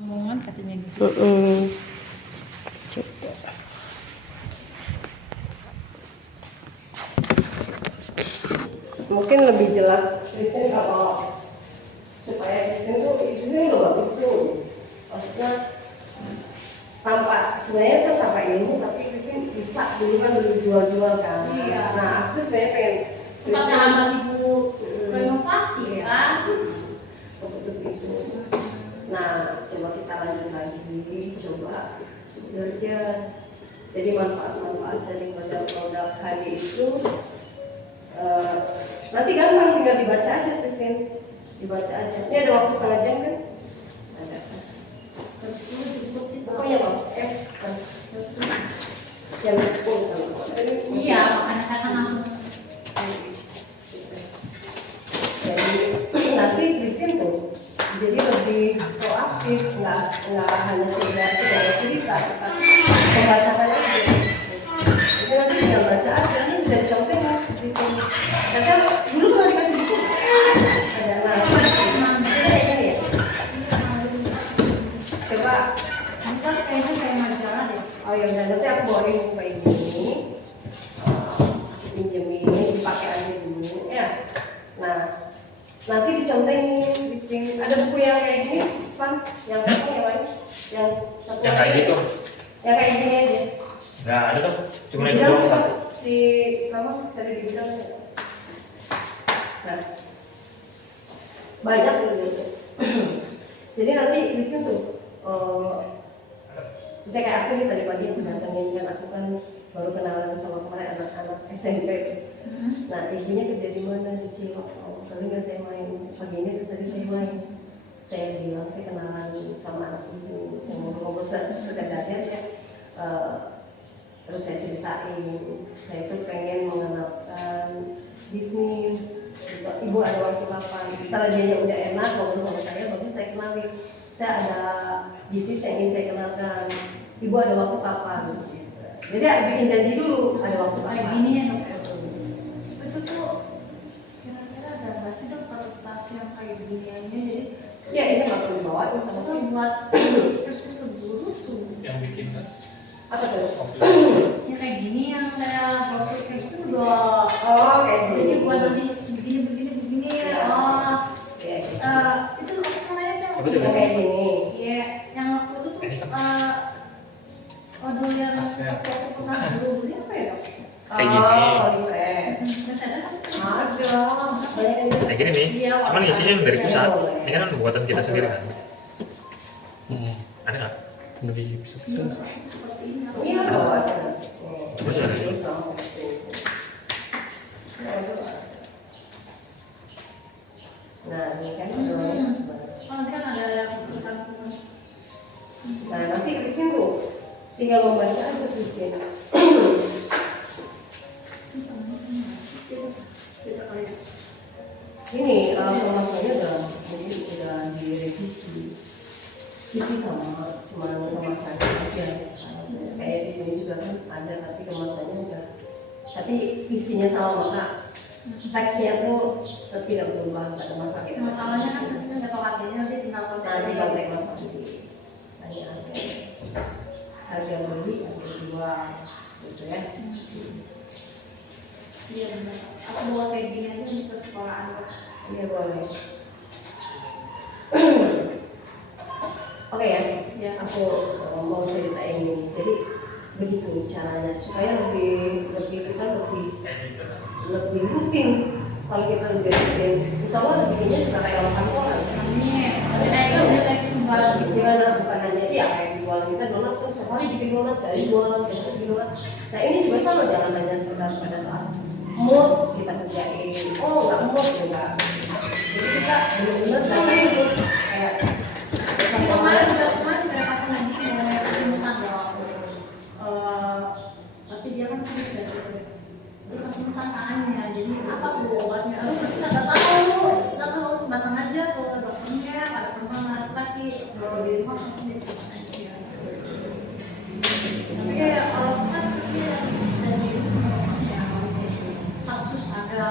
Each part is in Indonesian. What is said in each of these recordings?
Omongan katanya gitu. Coba. Mungkin lebih jelas Kristen kalau supaya Kristen tuh itu udah bagus tuh. Maksudnya tanpa sebenarnya kan tanpa ilmu tapi Kristen bisa dulu kan jual-jual kan. Iya. Nah aku sebenarnya pengen Sempat lambat ibu renovasi kan. keputus itu. Nah coba kita lanjut lagi, coba belajar. Jadi manfaat-manfaat dari modal KD itu nanti gampang tinggal dibaca aja Kristen, dibaca aja. Ini ada waktu setengah jam kan? Ada. Terus dulu jemput sih Pokoknya Pak, terus dulu. jam 10 kan? Iya, makanya saya kan langsung. Jadi nanti Kristen tuh jadi lebih proaktif, nggak hanya sekedar cerita, tapi membacakan aja. Jadi nanti tinggal baca aja, ini sudah dicontoh ya di sini. Tapi dulu pernah dikasih buku? Ada, nah kita kayak gini ya. Coba, Kita kayaknya kayak majalah deh. oh ya udah nanti aku bawain buku kayak gini, aku pinjemin, dipakai aja dulu ya. Nah, nanti dicontohin di sini. Ada buku yang kayak gini, Pan? Yang kosong yang lain? Yang satu Yang kayak gitu? Yang kayak gini aja. Nggak ada tuh, cuma Di itu bidang doang apa? satu. Si kamu saya di bidang. Nah, banyak gitu. Jadi nanti di situ tuh, misalnya kayak aku nih tadi pagi aku datangin kan aku kan baru kenalan sama kemarin anak-anak SMP. Nah, ibunya kerja di mana di Cilok? Kali nggak saya main pagi ini tadi saya main. Saya bilang saya kenalan sama anak ibu yang ngobrol sekedarnya ya. Terus saya ceritain, saya tuh pengen mengenalkan bisnis. Ibu ada waktu kapan? Setelah dia udah enak ngobrol sama saya, baru saya kenalin. Saya ada bisnis yang ingin saya kenalkan. Ibu ada waktu kapan? Jadi bikin janji dulu, ada waktu kapan? Kayak gini ya dok. Itu tuh kira-kira ada nggak sih dok presentasi yang kayak gini aja jadi Ya ini nggak perlu dibawain sama itu saya. buat terus itu guru tuh. Yang bikin kan? Apa tuh? Ya kayak gini yang saya brosur kayak itu udah. Oh kayak Jadi gini. buat nanti begini. Ya. Oh, Ya, itu apa namanya sih? Apa tuh? yang kayak gini. Iya, yang aku tuh odol yang aku pernah dulu beli apa ya dok? Kayak gini. Oh, keren. Masih ada kan? Ada. Banyak yang Kayak gini nih, Iya, cuman isinya yang dari pusat. Ini kan buatan kita sendiri kan. Ada nggak? Lebih bisa seperti ini. Iya, ada. Coba coba dulu. Nah, ini kan Oh, nanti kan ada yang Nah, nanti Kristen tuh tinggal membaca aja Kristen. Ini pemasannya udah direvisi. Isi sama, cuma kemasannya aja. Kayak di sini juga kan ada, tapi kemasannya udah. Tapi isinya sama maka teksnya tuh tidak berubah, nggak ada masalah. masalahnya kan pasti ada pelatihannya nanti tinggal Nanti kontak masalah di tanya harga beli, harga jual, gitu ya. Iya benar. Aku bawa kayak gini aja di sekolahan. Iya boleh. Oke ya, Ya. aku mau ceritain ini. Jadi begitu caranya supaya lebih rutin. Kalau kita lebih rutin, insya Allah bikinnya juga kayak orang kantoran. Amin. Ada itu udah kayak kesembalan gitu. Gimana bukan hanya iya kayak jualan kita donat tuh sekali bikin donat dari jualan bikin donat. Nah ini juga sama, jangan hanya sekedar pada saat mood kita kerjain. Oh nggak mood juga. Jadi kita benar-benar kayak Kemarin udah pasang lagi yang kasih mutan loh. Tapi dia kan bisa dia kasih mutan tangannya. Jadi apa tuh obatnya? Aduh pasti nggak tahu datang aja ke dokternya. Ada perempuan laki kalau di rumah kan dia aja. Tapi kalau kan pasti harus dari semua dokternya. Kasus ada.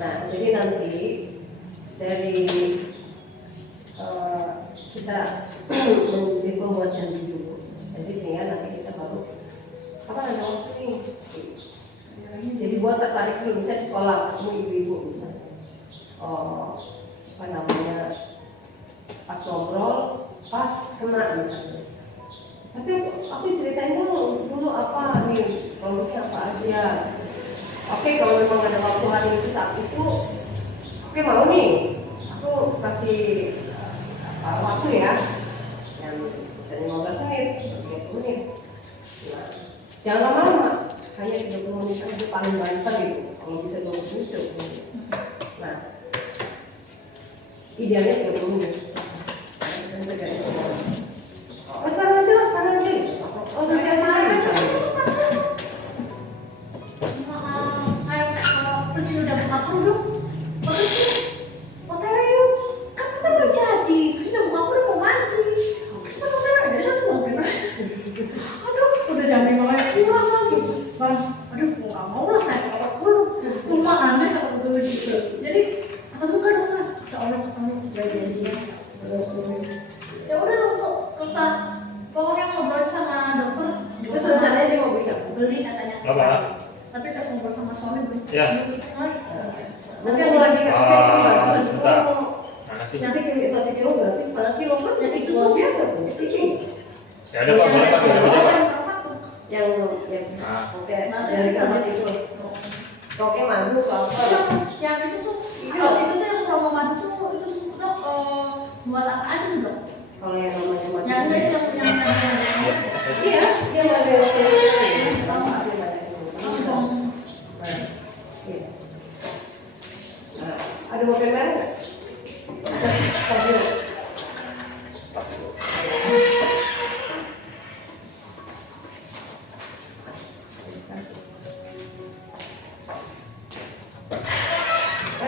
nah jadi nanti dari kita membuat janji dulu. Jadi sehingga nanti kita baru apa ada waktu nih. Jadi buat tertarik dulu, misalnya di sekolah ketemu ibu-ibu misalnya. Oh, apa namanya, pas ngobrol, pas kena misalnya. Tapi aku ceritain dulu apa nih, produknya apa aja. Oke, kalau memang ada waktu hari itu saat itu, oke mau nih, aku kasih waktu ya, yang misalnya 15 menit, 30 menit. Nah, jangan lama-lama, hanya 30 menit saja paling banter gitu. Kalau bisa 20 menit, 20 menit. Nah, idealnya 30 menit. Dan segera semua. Oh, sekarang aja. Oh, mereka mana? Saya kalau presiden udah buka produk, bagus sih. Hotelnya yuk, kan kita udah jadi. Presiden buka produk mau mantri. Kita hotelnya ada satu mobil. Aduh, udah jam 5 kurang lagi. Bang, aduh, nggak mau lah saya kalau dulu. Rumah aneh kalau betul gitu. Jadi ketemu kan orang, seolah ketemu udah janjian. Ya udah untuk kesan, pokoknya ngobrol sama dokter. Terus rencananya dia mau beli katanya. Apa? Tapi tak ngobrol sama suami beli. Ya. Nanti aku lagi kasih saya sebentar. Mana sih? nanti kayak 1 kilo gratis, 1 kilo kan jadi itu luar biasa tuh. Ya ada Pak, boleh Pak, boleh Pak. Yang oke dari kamar itu. Oke madu ke apa? Yang itu tuh, kalau itu tuh yang promo madu tuh itu dok buat apa aja tuh dok? Kalau yang namanya madu. Yang itu yang iya, dia ada langsung. Nah, ada mobil merah nggak? Stop dulu. Kan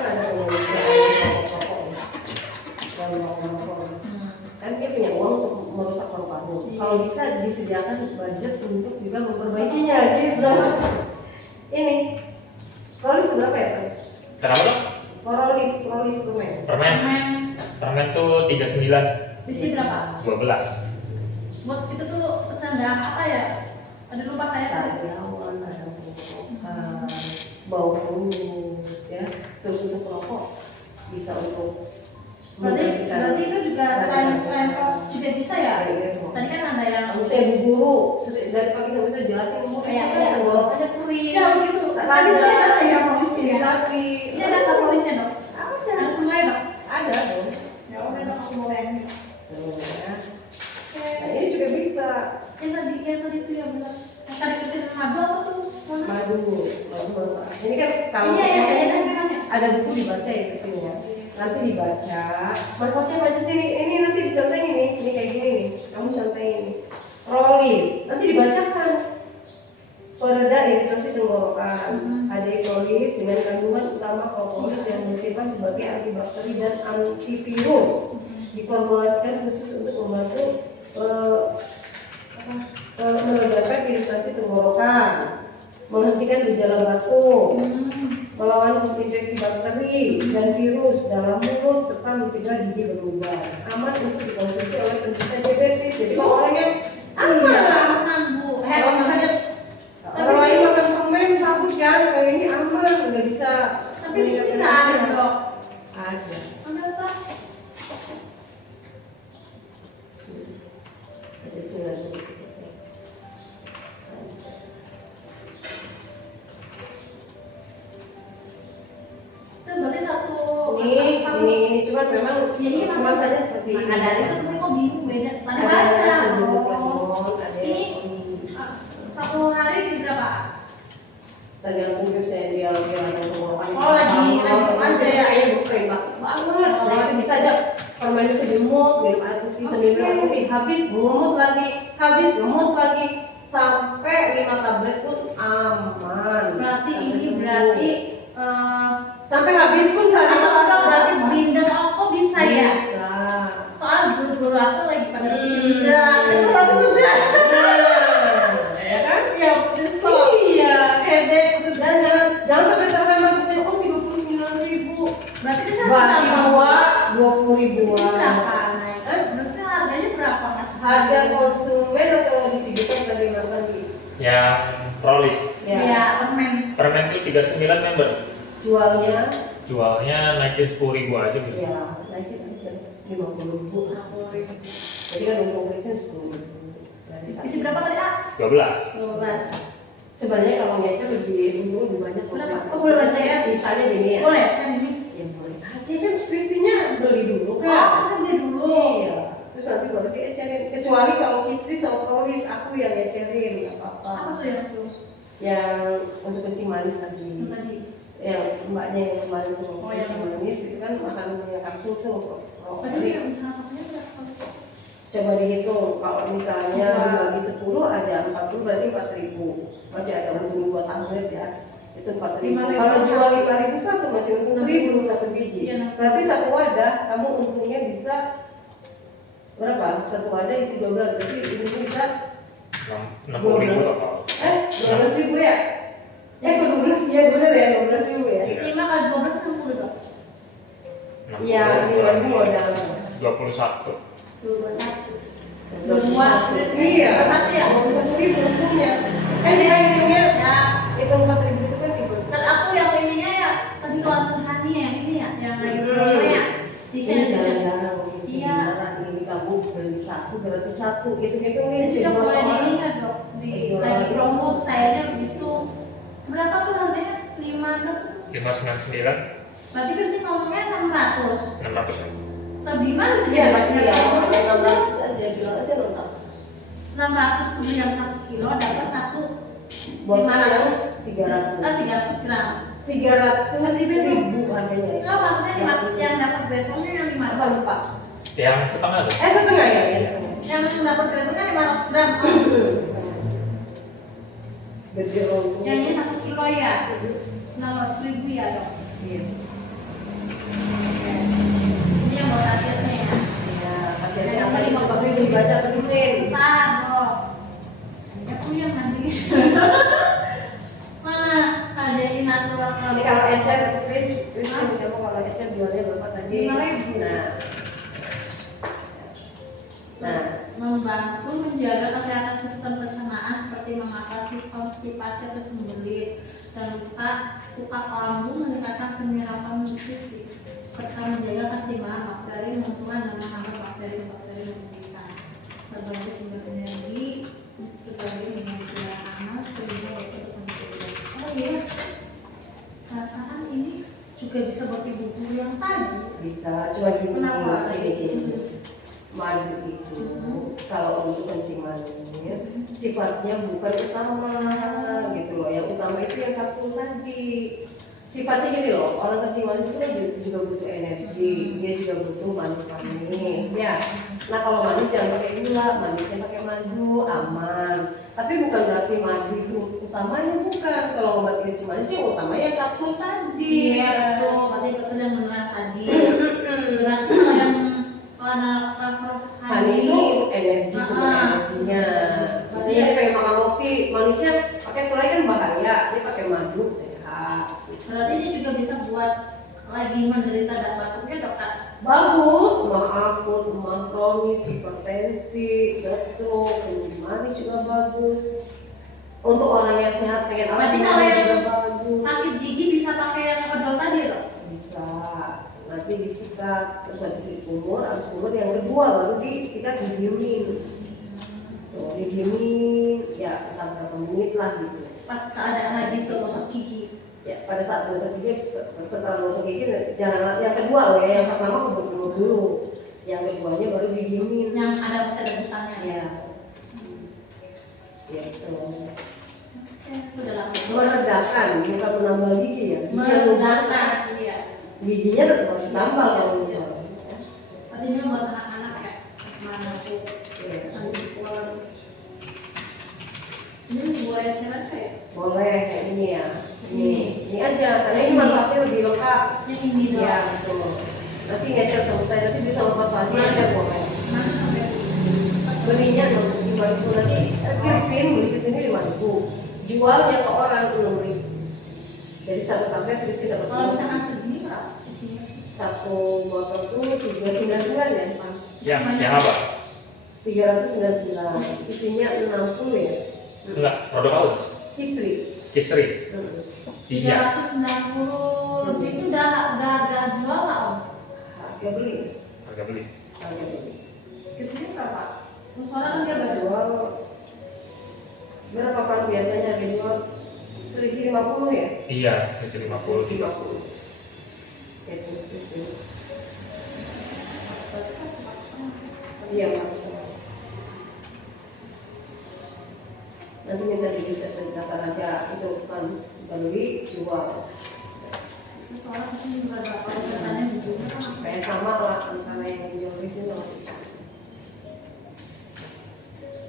ada pengeluaran kan dia punya uang untuk merusak paru-paru. Kalau bisa disediakan budget untuk juga memperbaikinya gitu. Ini Rolis berapa ya? Kenapa dok? Rolis permen. Permen tuh 39. Isi berapa? 12. Buat itu tuh tanda apa ya? Ada lupa saya tadi. Sariawan, ada bau kunyit, ya. Terus untuk rokok bisa untuk Berarti itu juga selain rokok juga bisa ya? Tadi kan ada yang saya bu guru dari pagi sampai saya jelasin bu Iya, kan iya. tenggorokannya perih. ya gitu. Tadi saya ada yang polisnya ya. Ini ada ke polisnya dok. Ada. Ada semuanya dok. Ada dong. Ya udah dok, aku bawa yang ini. Ya. Nah ini juga bisa Yang tadi itu yang bilang yang tadi pesen madu apa tuh? Mana? madu. Ini kan kalau Iya, iya, iya, hasilnya. ada buku dibaca ya isinya. Nanti dibaca. Manfaatnya baca sini. Ini nanti dicontohin ini kayak gini nih. Kamu contohin ini. Rolis. Nanti dibacakan. Pereda iritasi tenggorokan. Ada rolis dengan kandungan utama propolis yang bersifat sebagai antibakteri dan antivirus. Diformulasikan khusus untuk membantu meredakan iritasi tenggorokan, menghentikan gejala batuk, melawan infeksi bakteri dan virus dalam mulut serta mencegah gigi berlubang. Aman untuk dikonsumsi oleh penderita diabetes. Jadi kalau orang yang Aman bu. kalau misalnya orang lain makan permen takut kan, kayak ini aman, nggak bisa. Tapi di sini nggak ada dok. Ada. Ada apa? Baca surat dulu. Itu berarti satu. Ini cuma memang Jadi kemasannya seperti ini. Ada itu saya kok bingung beda. Tadi Ada baca. serbuk Oh. lemon, ada Ini satu hari di berapa? tergantung juga saya dia ada pengeluaran. Oh, lagi aja ya. Kayaknya bukan banget. Nah itu bisa aja permen itu dimut, minum air putih sambil minum air putih, habis ngemut lagi, sampai 5 tablet pun aman. Berarti Sampai ini sembuh. berarti sampai habis pun saya atau berarti binder kok bisa ya? Bisa. Soal guru-guru aku lagi pada binder. Itu berarti tuh sih. Ya kan? Ya, bisa. Iya. Hebat Dan jangan sampai terhemat saya 39.000. Berarti saya Bagi dua 20 Ini ribuan. berapa? Berarti saya berapa mas? Harga konsumen atau distributor tadi tadi? Yang Prolis. Iya, permen. Permen itu 39 member. Jualnya? Jualnya naikin 10.000 aja gitu. Ya, naikin aja 50.000. Jadi kan untung Kristen 10.000. Isi berapa tadi ah? 12. 12. Sebenarnya kalau ngecer lebih banyak. Berapa? Oh, boleh baca ya? Misalnya gini ya. Boleh, saya ini. Ya boleh aja kan istrinya beli dulu Oh, kan. saja dulu. Iya. Terus nanti baru diecerin. Kecuali kalau istri sama Prolis aku yang ngecerin, nggak apa-apa. Apa tuh yang itu? Yang untuk kencing manis tadi. Yang tadi. Yang mbaknya yang kemarin tuh Oh, kencing yang- manis itu kan makanannya kapsul tuh. Tadi yang bisa satunya berapa? Coba dihitung kalau misalnya Wah. dibagi 10 ada 40 berarti 4.000. Masih ada untung buat tablet ya. Itu 4.000. 5.000. Kalau jual 5.000 satu masih untung 1.000 satu biji. Iya. Berarti satu wadah kamu untungnya bisa berapa? Satu wadah isi 12 berarti untungnya bisa 60.000 total. 12.000 ya? 12 ya bener ya 12.000 ya? Iya. 5 kali 12 kan 60 dong. 60 Iya, 5.000 modal. 21. 21. 21. Iya. 21 ya? 21.000 untungnya. Kan dia hitungnya Ya. itu 4.000 itu kan ribet. Dan aku yang ininya ya tadi ruangan Hani ya ini ya yang lagi promo ya. Ini Desain jarang-jarang Iya. ini kamu beli satu gratis satu gitu-gitu Saya nih. tidak boleh di ini kan dok di lagi promo sayanya begitu. Berapa tuh harganya? 500. 599. Berarti kan sih ngomongnya 600. 600 ya. Tapi mana sih Iya, dapatnya iya, promo? 600 aja jual aja 600. 600 beli yang 1 kilo dapat 1 Buat 500 300. 300 gram. 300.000 harganya ya. Enggak maksudnya yang dapat betulnya yang 500. Seperempat. Yang setengah tuh. Setengah ya, ya setengah. Yang dapat betulnya 500 gram. Gede untuk. Yang ini 1 kilo ya. 600.000 ya dok. Iya. Ini yang buat hasilnya ya. Ya, hasilnya apa nih? Coba bisa dibaca tulisin. Bentar dok. Ya puyeng nanti. Mana ada ini natural Ini kalau ecer, Chris kamu kalau ecer jualnya berapa tadi? 5.000. Nah, Membantu menjaga kesehatan sistem pencernaan seperti mengatasi konstipasi atau sembelit dan luka lambung, meningkatkan penyerapan nutrisi serta menjaga keseimbangan bakteri, menguntungkan dan menghambat bakteri-bakteri mematikan sebagai sumber energi, sebagai energi panas, sehingga dapat mencegah. Oh iya, perasaan ini juga bisa buat ibu-ibu yang tadi. bisa cuma gini. Kenapa? Gini. Madu itu kalau untuk kencing manis sifatnya bukan utama gitu loh. Yang utama itu yang kapsul tadi. Sifatnya gini loh, orang kencing manis itu kan juga butuh energi, dia juga butuh manis-manis ya. Nah kalau manis jangan pakai gula, manisnya pakai madu, aman. Tapi bukan berarti madu itu utamanya, bukan. Kalau obat kencing manis yang utamanya yang kapsul tadi. Iya betul, berarti betul yang benar tadi. Berarti kalau yang warna cover Honey itu untuk energi, sumber energinya. Misalnya dia pengen makan roti, manisnya pakai selai kan bahaya, dia pakai madu sehat. berarti ini juga bisa buat lagi menderita dan batuknya dok Kak? Bagus, mah akut, mah kronis, hipertensi, stroke, kencing manis juga bagus. Untuk orang yang sehat pengen Berarti apa kalau yang juga bagus. sakit gigi bisa pakai yang odol tadi dok? Bisa. Nanti disikat, terus habis kumur yang kedua baru disikat didiemin. Tuh, didiemin, ya entah berapa menit lah gitu. Pas keadaan lagi gosok gigi. Ya pada saat gosok gigi, setelah gosok gigi jangan yang kedua loh ya, yang pertama kumur dulu, yang keduanya baru didiemin. Yang ada masih ada busanya Ya, ya itu. Oke, sudah langsung. Meredakan, bukan menambah gigi ya. Gigi yang Meredakan, iya. giginya tetap harus nambah kalau gitu. Berarti ini buat anak-anak ya? Mana tuh? Ya. Nanti sekolah. Ini buat eceran kayak? Boleh kayak ini ya. Ini aja, karena ini manfaatnya lebih lengkap. Yang ini dong. Iya betul. Nanti ngecer sama saya, nanti bisa lepas lagi aja boleh. Mana sampai? Belinya 5.000 nanti Kristin beli kesini 5.000. Jualnya ke orang 6.000. Jadi satu tablet Kristin dapat Kalau misalkan segini berapa isinya? satu botol tuh 399 ya Pak. Yang apa? 399, isinya 60 ya. Enggak, produk apa? Istri. Kisri. Iya. 360 lebih itu udah jual nggak Om? Harga beli. Harga beli. Harga beli. Kesini berapa? Musuara kan dia Harga baru jual berapa kan biasanya harga jual? Selisih 50 ya? Iya, selisih 50. Selisih 50. Itu istri. Iya mas. Nanti minta bisa daftar aja itu kan beli jual. soalnya kesini juga berapa katanya juga. Kayak sama lah antara yang jual di sini sama kita.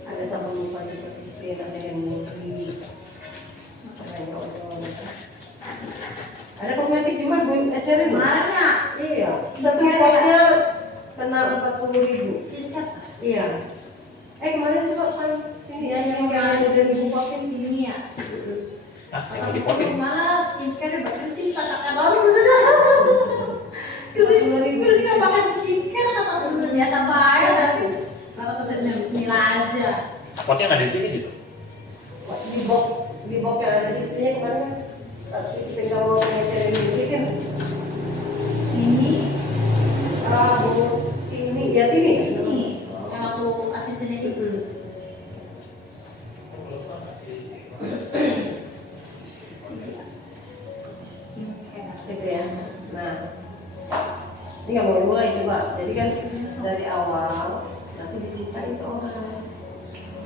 Ada sabun muka juga istri, ada yang beli, ada yang odol. Ada kosmetik juga bu, ecerin Mana? Iya, satu potnya kena 40.000. Skincare. Iya. Kemarin coba kan sini Dia yang yang udah dibukain. ini ya. Ah, yang dipotin. Malas skincare bersih kata baru bener. Kesini nggak pakai skincare kata bener biasa aja tapi kata pesennya Bismillah aja. Potnya nggak di sini gitu. Di bok yang ada istrinya kemarin ketika mau ngecerin ini kan Ini ini ya ini ya. ini yang aku asistennya itu. Gitu ya. Nah, ini nggak boleh mulai coba. Jadi kan dari awal nanti diceritain ke orang.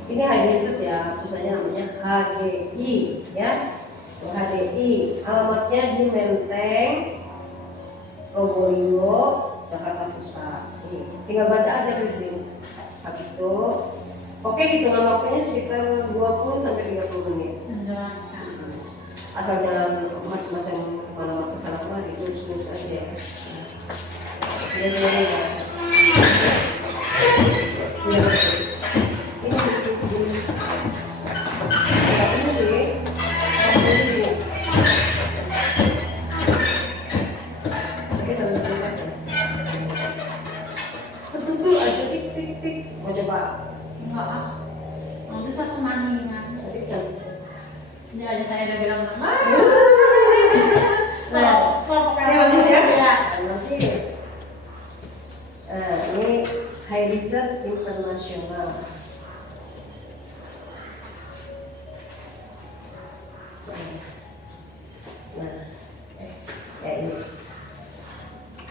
Ini HDI ya, tulisannya namanya HDI ya. HDI, alamatnya di Menteng, Probolinggo, Jakarta Pusat. Nih, tinggal baca aja Kristin. Habis itu, oke hitungan waktunya sekitar 20 sampai 30 menit. Menjelaskan. Asal jangan macam-macam kemana-mana kesana kemari, lurus-lurus aja ya. Biasanya ya. Iya betul. Ini sisi ini. Ini sih. Ini. Oke, teman-teman ya. Sebentar aja tik. Mau coba? Enggak ah. Nanti satu maningan. Tadi kan. Ini aja saya udah bilang Nah, kalau pakai ini apa bagus ya. ya? Nanti. Ini High Resort Internasional. Nah, kayak ini.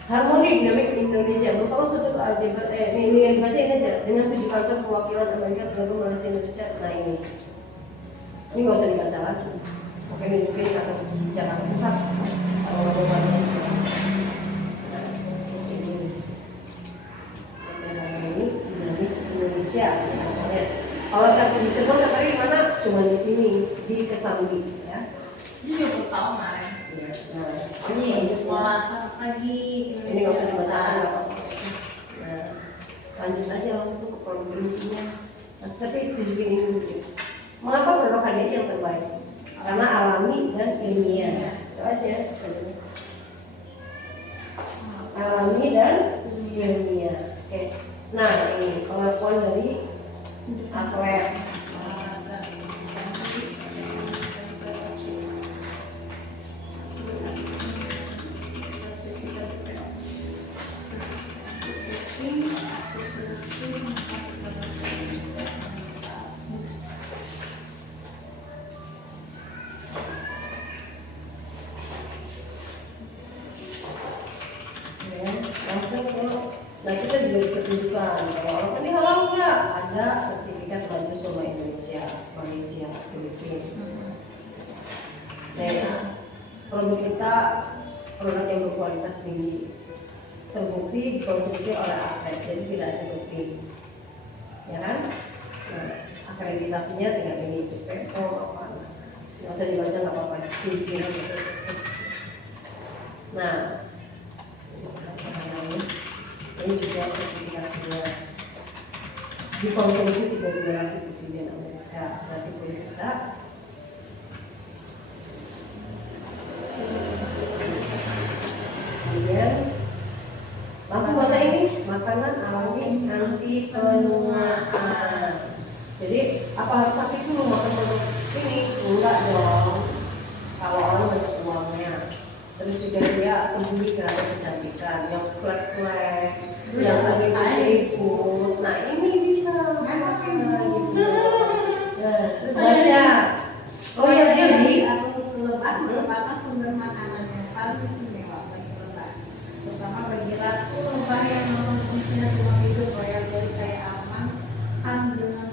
Harmoni Dinamik Indonesia merupakan suatu keajaiban. Ini yang dibaca ini aja dengan 7 kantor perwakilan Amerika Serikat Malaysia Indonesia. Nah ini nggak usah dibaca lagi. Oke, ini mungkin kantor Jakarta Pusat. Kalau mau baca ini. Nah, ini. Ini Dinamik Indonesia. Kalau kantor di Cirebon katanya di mana? Cuma di sini di Kesambi ya. Ini juga baru tahu kemarin. Nah, Ini sekolah satu pagi. ini nggak usah dibaca nggak apa-apa. Nah, lanjut aja langsung ke produk intinya. Nah, tapi tunjukin ini dulu. Mengapa produk HDI yang terbaik? Karena alami dan ilmiah. Itu aja. Alami dan ilmiah. Oke. Nah, ini pengakuan dari atlet. Langsung ke, nah kita juga bisa tunjukkan kalau ini halal nggak, ada sertifikat Majelis Ulama Indonesia, Malaysia, Filipina. Nah, produk kita produk yang berkualitas tinggi, terbukti dikonsumsi oleh atlet, jadi tidak ada doping, ya kan? Nah, akreditasinya tinggal ini, PO apa, nggak usah dibaca nggak apa-apa, tunjukin aja. Nah. Ini juga sertifikasinya dikonsumsi 3 generasi presiden Amerika. Berarti boleh kita kemudian langsung baca ini. makanan alami anti penuaan. Jadi apa harus sakit dulu makan produk ini? Enggak dong. Kalau orang banyak uangnya, terus juga dia peduli terhadap kecantikan, yang flek-flek, yang lagi saya ikut. Nah ini bisa. Terus baca. Oh ya, jadi atau susu lebah merupakan sumber makanan yang paling istimewa bagi lebah, terutama bagi ratu lebah yang mengkonsumsinya semua hidup. Royal jelly kayak aman kandungan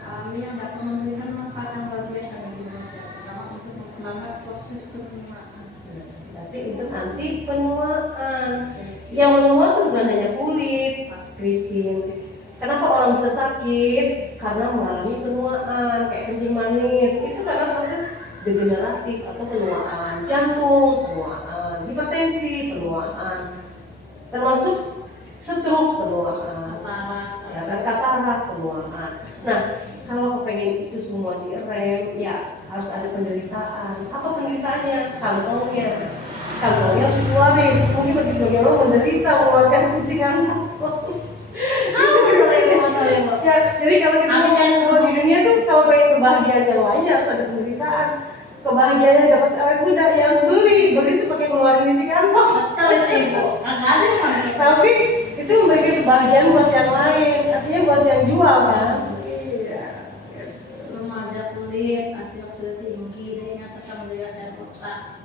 alami yang dapat memberikan manfaat yang luar biasa bagi manusia, terutama untuk memperlambat proses penuaan. berarti untuk anti penuaan. Yang menua itu bukan hanya kulit, Christine. Kenapa orang bisa sakit? Karena mengalami penuaan, kayak kencing manis. Itu karena proses degeneratif atau penuaan jantung, penuaan hipertensi, penuaan, termasuk stroke, penuaan, ya kan, katarak, penuaan. Nah, kalau pengen itu semua direm, ya harus ada penderitaan. Apa penderitaannya? Kantongnya harus keluarin. Mungkin bagi sebagian orang menderita mengeluarkan isi kantong. Ya, jadi kalau di dunia tuh kalau pengen kebahagiaan yang lain harus ada penderitaan. Kebahagiaan yang dapat awet muda ya harus beli itu pakai keluarin isi kantong. Betul itu ibu. Tapi itu memberikan kebahagiaan buat yang lain, artinya buat yang jual kan. Iya. Remaja kulit, antioksidan tinggi, dengan serta menjaga sehat otak.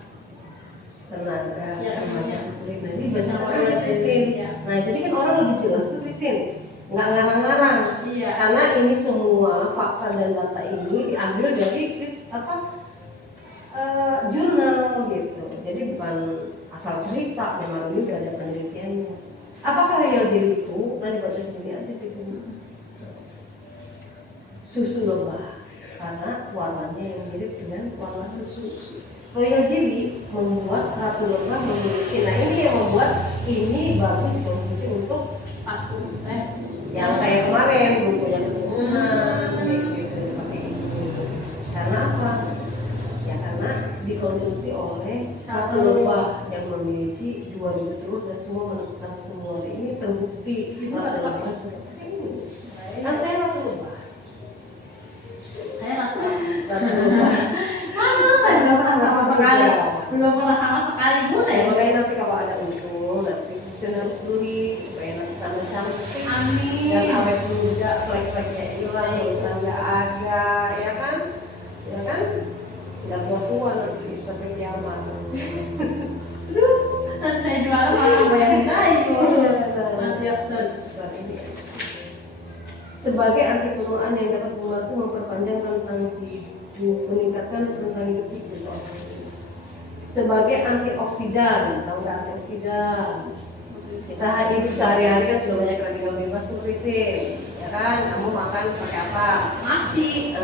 Tenaga, Ya, macam kulit. Nah, ini baca Sama orang ya, Christine. ya. Nah, jadi kan orang lebih jelas tuh, Christine. Nggak ngarang-ngarang. Iya. Karena ini semua fakta dan data ini diambil dari jurnal gitu. Jadi bukan asal cerita, memang ini ada penelitiannya. Apakah real jelly itu? Nah, dibaca sendiri aja di sini. Susu lebah, karena warnanya yang mirip dengan warna susu. Royal jelly membuat ratu lebah memiliki, nah ini yang membuat ini bagus dikonsumsi untuk yang kayak kemarin bukunya keturunan gitu, pakai itu. Karena apa? Ya karena dikonsumsi oleh ratu lebah yang memiliki 2000 telur dan semua menentukan semua. Ini terbukti ratu lebah. Kan saya ratu lebah. Saya ratu Lebah. Aduh, saya belum pernah sama sekali. Belum pernah sama sekali bu saya. Makanya nanti kalau ada untung, nanti bisa harus beli supaya nanti tambah cantik. Amin. Dan awet muda, flek-fleknya hilang, yang nggak ada, ya kan? Ya kan? Nggak tua nanti sampai kiamat. Dan saya jualan malah bayar ibu. Nanti sebagai anti penuaan yang dapat membantu memperpanjang rentang hidup, meningkatkan rentang hidup seseorang. Sebagai antioksidan, tahu nggak antioksidan? Kita hidup sehari-hari kan sudah banyak radikal bebas tuh, ya kan? Kamu makan pakai apa? Nasi.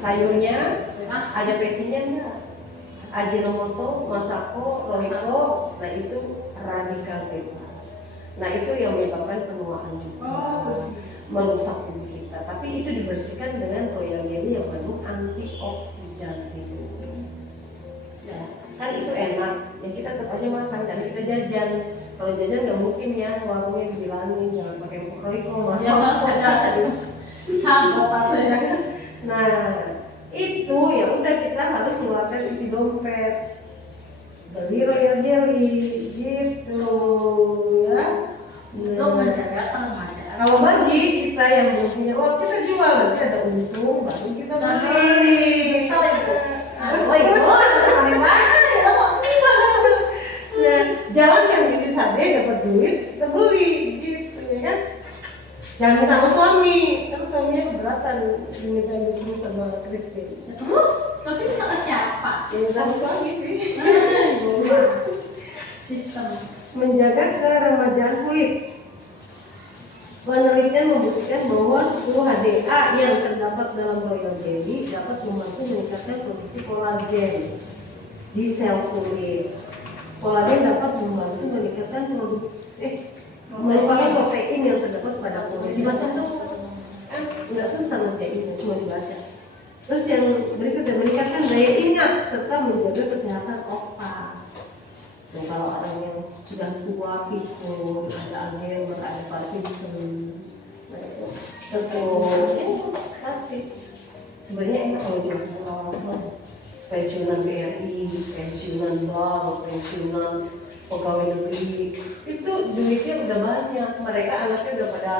Sayurnya Nasi. ada pecinya enggak? Ajinomoto, masako, rohiko, nah itu radikal bebas. Nah itu yang menyebabkan penuaan juga, merusak tubuh kita. Tapi itu dibersihkan dengan royal jelly yang mengandung antioksidan itu. Ya, kan itu enak. Ya kita tetap aja makan, dan kita jajan. Kalau jajan nggak mungkin ya warungnya dibilangin jangan pakai rohiko, masako. Nah itu ya udah kita harus mengeluarkan isi dompet, beli royal jelly gitu ya. Untuk menjaga remaja. Kalau bagi kita yang belum punya uang, kita jual, nanti ada untung baru kita beli. Betul ibu. Oh ibu, paling banyak ya kok. Nah, jangan yang bisnis saja dapat duit, kita beli gitu ya kan. Jangan minta sama suami, kan suaminya keberatan diminta dulu sama Christine. Terus minta ke siapa? Ya minta sama suami sih. Sistem. Menjaga keremajaan kulit. Penelitian membuktikan bahwa 10 HDA yang terdapat dalam royal jelly dapat membantu meningkatkan produksi kolagen di sel kulit. Kolagen dapat membantu meningkatkan produksi merupakan protein yang terdapat pada kulit. Dibaca dong, kan nggak susah nanti ini, cuma dibaca. Terus yang berikutnya meningkatkan daya ingat serta menjaga kesehatan otak. Dan kalau orang yang sudah tua, pikun, ada Alzheimer, ada Parkinson, nah itu satu kasih. Sebenarnya enak kalau dilakukan orang pensiunan BRI, pensiunan bank, pensiunan pegawai negeri, itu duitnya udah banyak. Mereka anaknya udah pada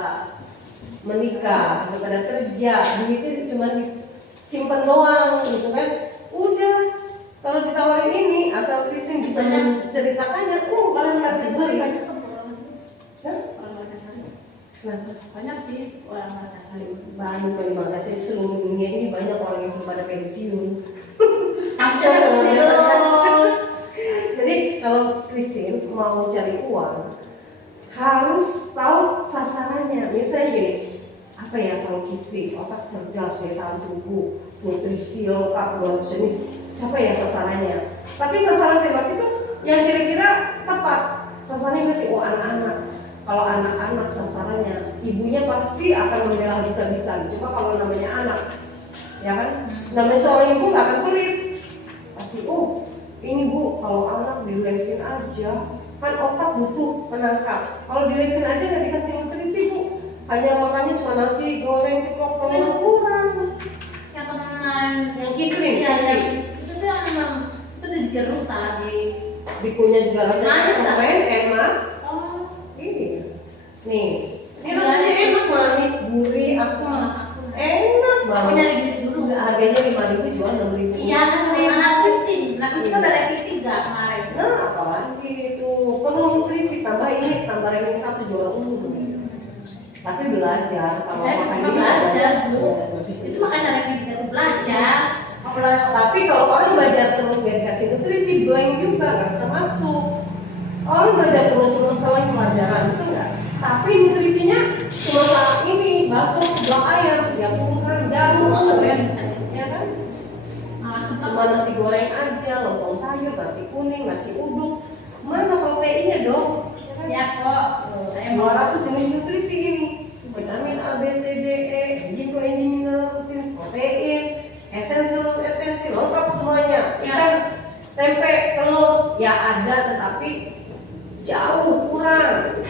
menikah, udah pada kerja, duitnya cuma simpan doang, gitu kan? Udah. Kalau ditawarin ini, asal Christine bisa menceritakannya, orang kasih Makassar saya. banyak kan orang Makassar. Kenapa? Banyak sih orang Makassar. Banyak kali makasih seluruh dunia ini banyak orang yang sudah pada pensiun. Jadi kalau Christine mau cari uang harus tahu sasarannya. Misalnya gini, apa ya kalau istri otak cerdas, daya tahan tubuh, nutrisi lengkap, nutrisionis. Siapa ya sasarannya? Tapi sasaran tembak itu yang kira-kira tepat. Sasarannya berarti anak-anak. Kalau anak-anak sasarannya, ibunya pasti akan membela habis-habisan. Cuma kalau namanya anak, ya kan? Namanya seorang ibu nggak akan pelit. Pasti, ini bu, kalau anak dilesin aja, kan otak butuh penangkap. Kalau dilesin aja nggak dikasih nutrisi bu, hanya makannya cuma nasi goreng ceplok telur kurang. Yang kemarin Yang kisring, ya, kisring. itu tuh yang memang itu digerus tadi. Dikunyah juga rasanya Manis, keren, enak. Oh, Ini rasanya enak, manis, gurih, asam, enak aku banget. nyari duit dulu. Udah harganya 5.000 jual 6.000. Iya, kan sama anak Christine. Nah, Christine kan ada yang tiga kemarin. Nah, apalagi itu penuh nutrisi, tambah ini, tambah ranking 1 juara umum. Tapi belajar, kalau Saya makan suka ini belajar, ada- Bu. Itu makanya ada yang tiga tuh belajar. Tapi kalau orang belajar terus nggak dikasih nutrisi, blank juga nggak bisa masuk. Orang belajar terus selain pelajaran itu enggak. Tapi nutrisinya cuma saat ini, bakso, blok ayam, ya kurang jamu, ya kan? Cuma nasi goreng aja, lontong sayur, nasi kuning, nasi uduk. Mana proteinnya dong? Siap kok. Saya mau 200 jenis nutrisi ini. Vitamin A, B, C, D, E, enzim, koenzim, mineral, protein, protein, esensi, lengkap semuanya. Ikan, tempe, telur, ya ada tetapi jauh kurang.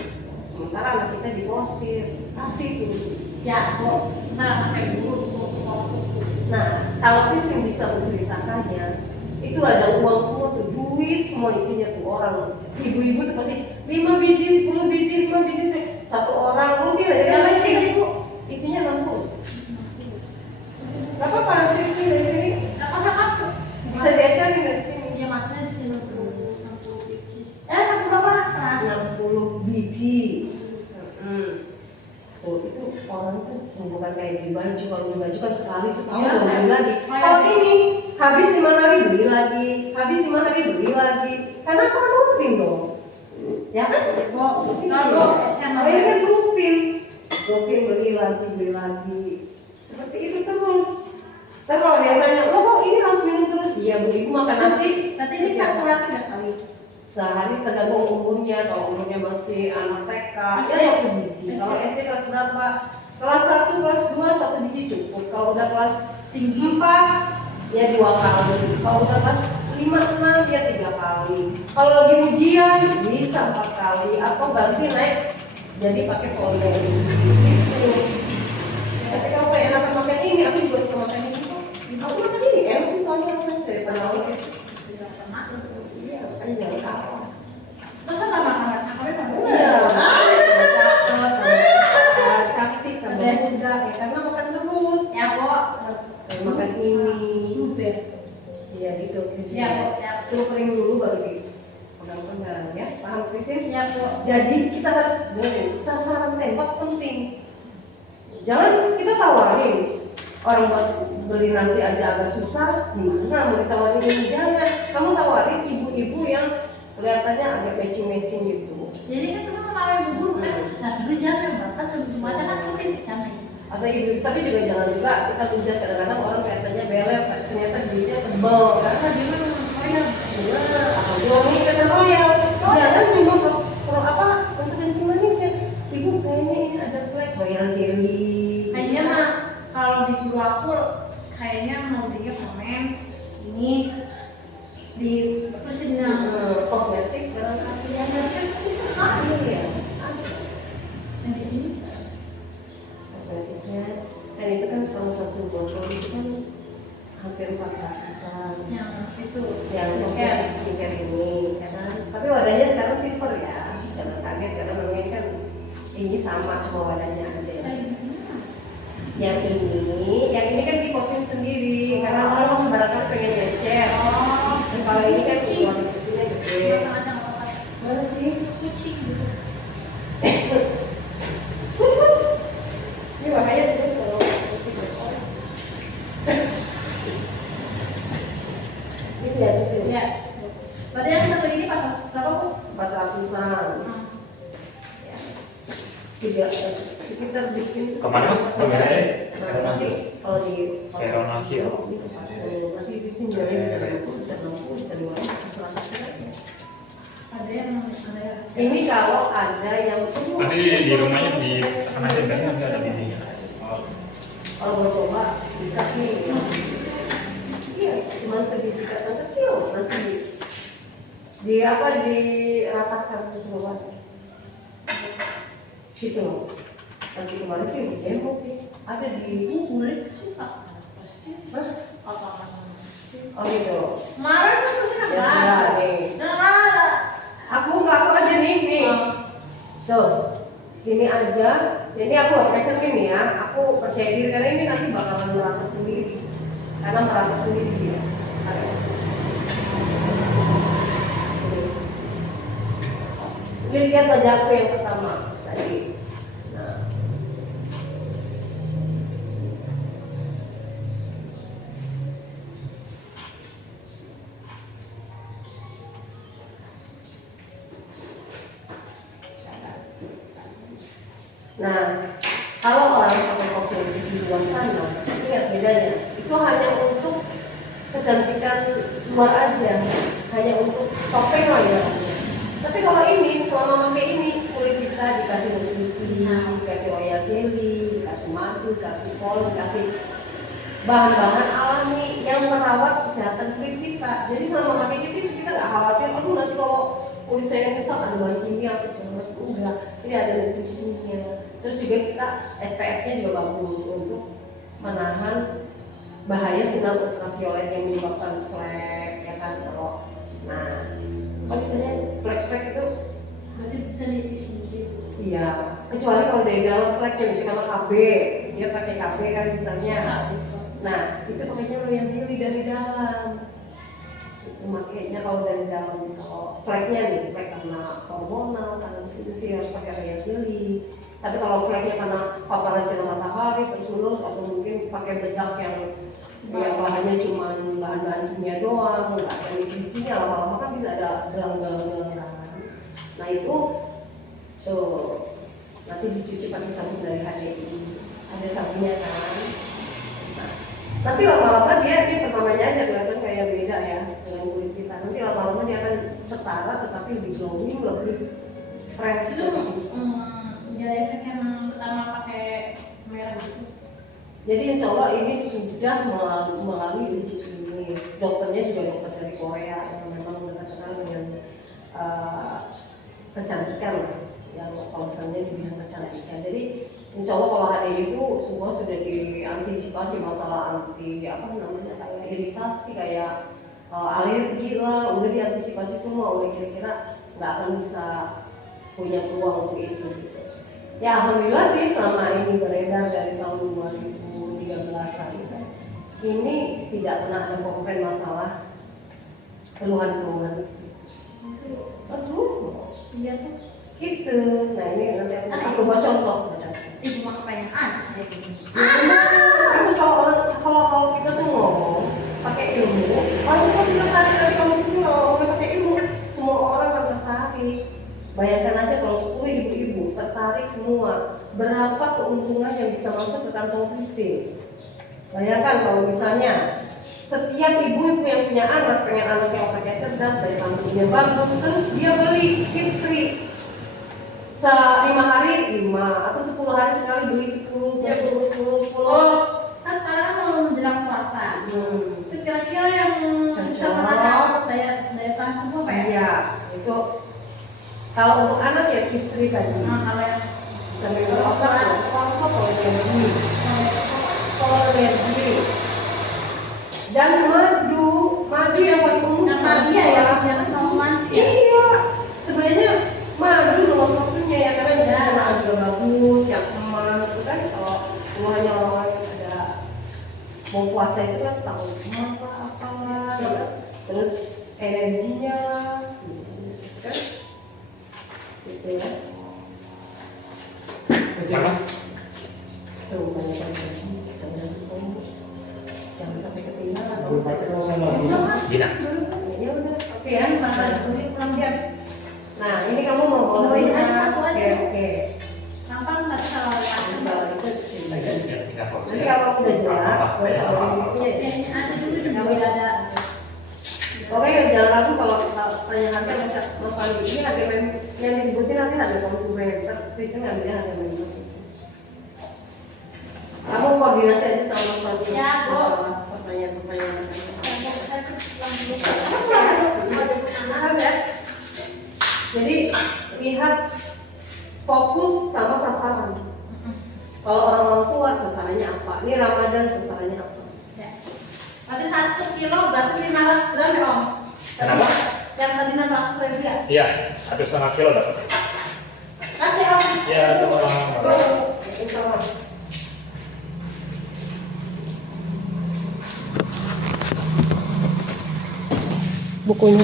Sementara anak kita diposir, kasih tuh. ya kok. Nah, pakai dulu. Nah, kalau Christine bisa menceritakannya, itu ada uang semua tuh, duit semua isinya tuh orang. Ibu-ibu tuh pasti 5 biji, 10 biji, 5 biji, satu orang rutin aja. Berapa isinya, Bu? Isinya 60. Gak apa-apa, nanti di sini dari sini Nah, masa aku? bisa diajarin dari sini. Ya maksudnya di sini 60 biji. 60 apa? 60 biji. Oh, itu orang tuh bukan kayak beli baju. Kalau beli baju kan sekali setahun Iya, beli lagi. Kalau ini habis 5 hari beli lagi, habis 5 hari beli lagi. Karena kan rutin dong. Ya kan? Kalau Kalau ini kan rutin beli lagi. Seperti itu terus. Terus kalau dia tanya, lo kok ini harus minum terus? Iya, Bu, ibu makan nasi. Berarti ini satu lagi nggak kali? Sehari tergantung umurnya. Kalau umurnya masih anak TK, SD. ya 1 biji. Kalau SD kelas berapa? Kelas 1, kelas 2, 1 biji cukup. Kalau udah kelas tinggi 4, ya 2 kali. Kalau udah kelas 5, 6, ya 3 kali. Kalau lagi ujian, bisa 4 kali. Atau ganti naik, jadi pakai polimer. Gitu. Tapi kalau kayak enakan makan ini, aku juga suka makan ini kok. Aku makan ini, enak sih soalnya makan daripada makan itu. Iya, makanya jangan kalah. Masa nggak makan cakwe nggak boleh? Iya, cantik, tambah muda, ya karena makan terus. Ya kok. Kayak makan ini. Uber. Iya gitu. Siap kok, siap. Suruh kering dulu baru pegang-pegang ya. Paham Christine? Siap kok. Jadi kita harus dengerin sasaran tembak penting. Jangan kita tawarin. Orang buat beli nasi aja agak susah, nah mau ditawarin ini jangan. Kamu tawarin ibu-ibu yang kelihatannya agak matching gitu. Jadi kan kita kemarin bubur kan, nah dulu jangan bahkan cuma kan sulit jangan. Atau ibu, tapi juga jangan juga kita tugas kadang-kadang orang kelihatannya belek, ternyata duitnya tebal karena dia royal, atau Johnny kata royal. Jangan cuma untuk kencing manis ya. Ibu kayaknya ini ada flag royal jelly. Kayaknya mah kalau di guru aku kayaknya mau dia komen ini di mesinnya kosmetik barangkali yang harusnya sih ada ya, ada yang di sini. kosmetiknya. Dan itu kan kalau satu botol itu kan hampir 400-an. Yang itu Yang kosmetik skincare ini, ya kan? Tapi wadahnya sekarang silver ya, jangan kaget karena memang ini kan ini sama cuma wadahnya aja ya. Yang ini kan dipopin sendiri karena orang barangkali pengen ngecer. Dan kalau ini kan kualitasnya gede. Mana sih? Kucing gitu. Bus. Ini bahaya terus kalau kucing berkor. Ini lihat itu. Ya. Berarti yang satu ini 400 berapa Bu? 400-an. Ya. Tidak sekitar di sini. Kemana Mas? Kemana? Kalau di Verona Hill. nanti di sini jadi bisa 60, bisa 200, 100. Ada yang Ini kalau ada yang Nanti di rumahnya di tekan aja kan nanti ada bidinya. kalau mau coba bisa nih. Iya, cuma segitiga kecil nanti di apa diratakan semua. Gitu loh. Nanti kemarin sih di demo sih ada di kulit sih Pak. Pasti. Hah? Apa-apa. Oh gitu. Kemarin kan pasti kan Ya, ada. nih. Nah, Aku aja nih. Tuh, ini aja. Jadi aku pakai cermin ya. Aku percaya diri karena ini nanti bakalan merata sendiri. Karena merata sendiri dia. Ini lihat wajahku yang pertama tadi. Nah. Nah, kalau orang pakai kosmetik di luar sana, ingat bedanya. Itu hanya untuk kecantikan luar aja, hanya untuk topeng lah ya. Tapi kalau ini, selama pakai ini, kulit kita dikasih nutrisi, dikasih oil jelly, dikasih madu, dikasih pollen, dikasih bahan-bahan alami yang merawat kesehatan kulit kita. Jadi selama pakai itu kita nggak khawatir, aduh nanti kalau kulit saya rusak ada bahan kimia apa segala macam. Enggak, ini ada nutrisinya. Terus juga kita SPF-nya juga bagus untuk menahan bahaya sinar ultraviolet yang menyebabkan flek, ya kan? Kalau misalnya flek-flek itu masih bisa diisi gitu. iya, kecuali kalau dari dalam fleknya misalnya kalau KB, dia pakai KB kan misalnya. Nah, itu pakainya loyang jelly dari dalam. Itu makanya kalau dari dalam, kalau fleknya nih, flek karena hormonal, karena itu sih harus pakai loyang jelly. Tapi kalau fleknya karena paparan sinar matahari terus lurus atau mungkin pakai bedak yang bahannya cuma bahan-bahan kimia doang, nggak ada nutrisinya, lama-lama kan bisa ada gelang-gelang. Nah itu tuh nanti dicuci pakai sabun dari HDI, ada sabunnya kan. Nah, nanti lama-lama dia pertamanya aja kelihatan kayak beda ya dengan kulit kita. Nanti lama-lama dia akan setara tetapi lebih glowing, lebih fresh. Itu jadi efek yang pertama pakai merah gitu. Jadi insya Allah ini sudah melalui uji klinis. Dokternya juga dokter dari Korea yang memang terkenal dengan kecantikan, yang konsennya di bidang kecantikan. Jadi insya Allah kalau hari itu semua sudah diantisipasi masalah anti kayak iritasi, kayak alergi lah, udah diantisipasi semua, udah kira-kira nggak akan bisa punya peluang untuk itu. Gitu. Ya alhamdulillah sih selama ini beredar dari tahun 2013 gitu. Ini tidak pernah ada komplain masalah keluhan-keluhan itu. Bagus loh. Iya tuh. Gitu. Nah ini nanti aku buat contoh. Ibu mah kepengen aja saya gini. Tapi kalau kita tuh ngomong pakai ilmu, orang itu pasti tertarik dari kamu di sini. Kalau ngomong pakai ilmu, semua orang akan tertarik. Bayangkan aja kalau 10 ibu-ibu tertarik semua, berapa keuntungan yang bisa masuk ke kantong Christine. Bayangkan kalau misalnya setiap ibu-ibu yang punya anak, pengen anaknya otaknya cerdas, dari kantongnya bagus, terus dia beli istri 5 hari 5 atau 10 hari sekali beli 10. Oh, kan sekarang kalau menjelang puasa. Hmm. Itu kira-kira yang bisa Cocok. menangkap daya tahan tubuh apa ya? Iya, itu kalau untuk anak ya istri tadi. Nah, kalau yang Bisa minum obat ya. Kalau alergi. Kalau alergi. Dan madu yang paling umum. karena dia ya, jangan mau mandi. Iya, sebenarnya madu nomor satunya ya karena dia juga bagus, yang aman itu kan kalau rumahnya orang yang ada mau puasa itu kan tahu apalah, ya. Terus energinya, gitu kan, gitu ya. Panas. Tuh banyak jangan sampai ketinggalan atau Belum saya pakai terlalu sama. Mas. Gina. ya udah oke ya ini pulang jam. Nah ini kamu mau Bawain bawain aja satu aja. Oke. Gampang nggak salah pasang. Kalau itu cerita. Ya, tinggal fokus Nanti ya. kalau udah jelas, Apa-apa, ya, kalau sama-apa. ini Ini ada dulu juga ada. pokoknya jangan ragu kalau tanya harga bisa lokal ini harga yang disebutin nanti harga konsumen terpisah nggak bilang harga memang. Kamu koordinasi aja sama konsumen. Ya, Bu. Pertanyaan-pertanyaan. Saya pulang dulu. Nah, ya. Jadi lihat fokus sama sasaran. Kalau orang tua sasarannya apa? Ini Ramadan sasarannya apa? Ya. Berarti 1 kilo berarti 500 gram ya Om? Kenapa? Yang tadi 600 ribu ya? Iya, 1,5 kilo dapat. Kasih Om. Ya, sama-sama. Sama. Bukunya.